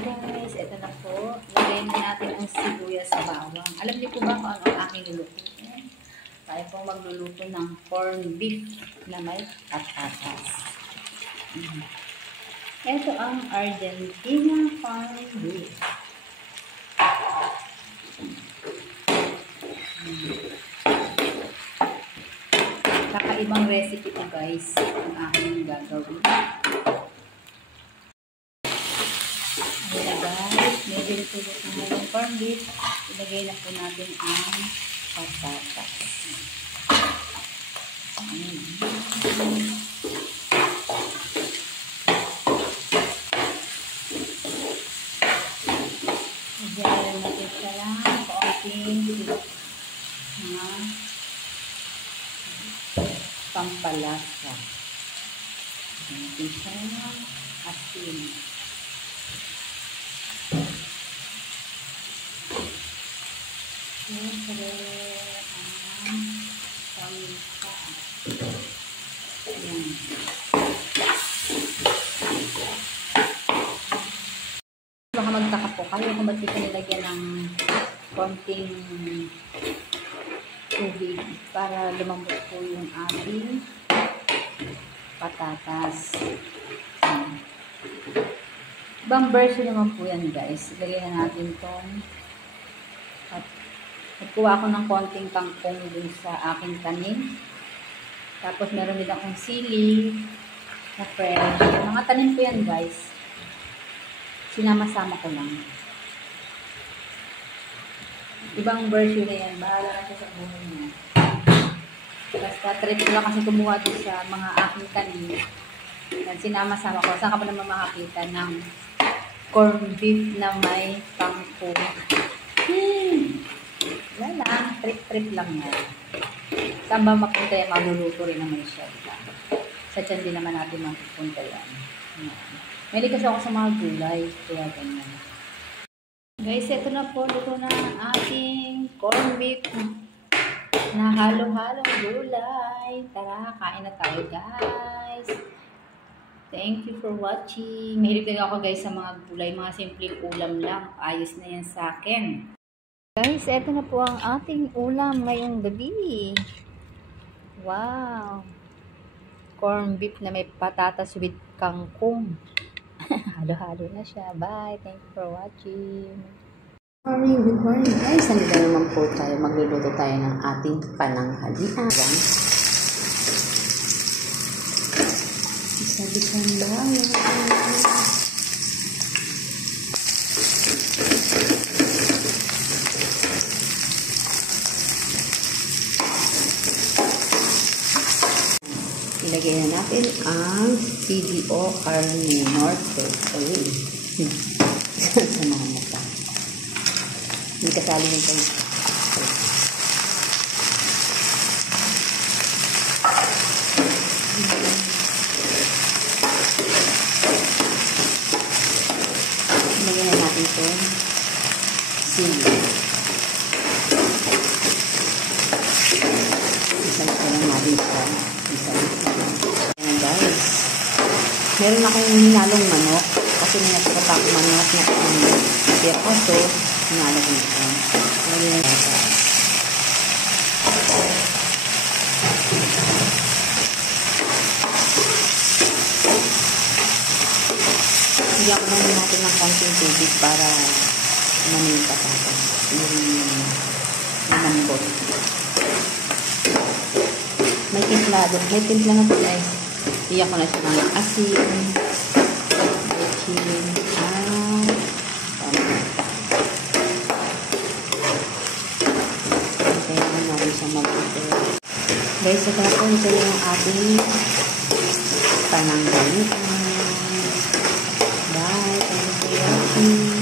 guys, ito na po. Lagay na natin ang sibuyas sa bawang. Alam niyo po ba kung ano ang aking lulutuin? Tayo pong magluluto ng corned beef na may patatas. Ito ang Argentina corned beef. Kakaibang recipe ito guys, ang aking gagawin. Ayan guys, medyo tulog na yung corned beef. Ilagay na po natin ang patatas. Diyan natin siya lang kaunting mga pampalasa. Natin siya lang asin. Siyempre, ang paminta. Ayan. Baka magtaka po kayo kung ba't ito nilagyan ng konting tubig para lumambot po yung ating patatas. Ibang version naman po yan guys. Ilagay na natin itong at nagkuha ako ng konting kangkong dun sa aking tanim. Tapos meron din akong sili na fresh. Mga tanim ko yan guys. Sinama-sama ko lang. Ibang version na yan. Bahala na siya sa buhay niya. Basta trip ko lang kasi kumuha din sa mga aking tanim. Yan, sinama-sama ko. Saan ka pa naman makakita ng corned beef na may kangkong? Wala lang. Trip-trip lang yan. Saan ba mapunta yan? Magluluto rin naman siya. Sa tiyan din naman natin mapupunta yan. May kasi ako sa mga gulay. Kaya ganyan. Guys, ito na po. Luto na ang ating corned beef na halo-halong gulay. Tara, kain na tayo guys. Thank you for watching. Mahilig din ako guys sa mga gulay. Mga simpleng ulam lang. Ayos na yan sa akin. Guys, ito na po ang ating ulam ngayong gabi. Wow! Corned beef na may patatas with kangkong. Halo-halo na siya. Bye! Thank you for watching. Good morning guys. Nandito naman po tayo. Magluluto tayo ng ating pananghalian. Isa-bisan lang. Ilagay na natin ang CDO Carne Norte. Sa mga mata. Hindi kasali nyo kayo. Ilagay na natin ito. Sili. Isa-isa lang natin siya. Ayan guys, meron akong hinalong manok kasi may nagkakata akong manok na piraso, hinalo ko nito. Ayan guys, bigyan ko naman natin ng konting tubig para umano yung patatas, yung lambot. May timpla na po guys. Iyak ko na siya ng asin, bechin, kaya naman natin siya mag-ito. Guys, ito na po ito yung ating pananghalian. Bye! Thank you for watching.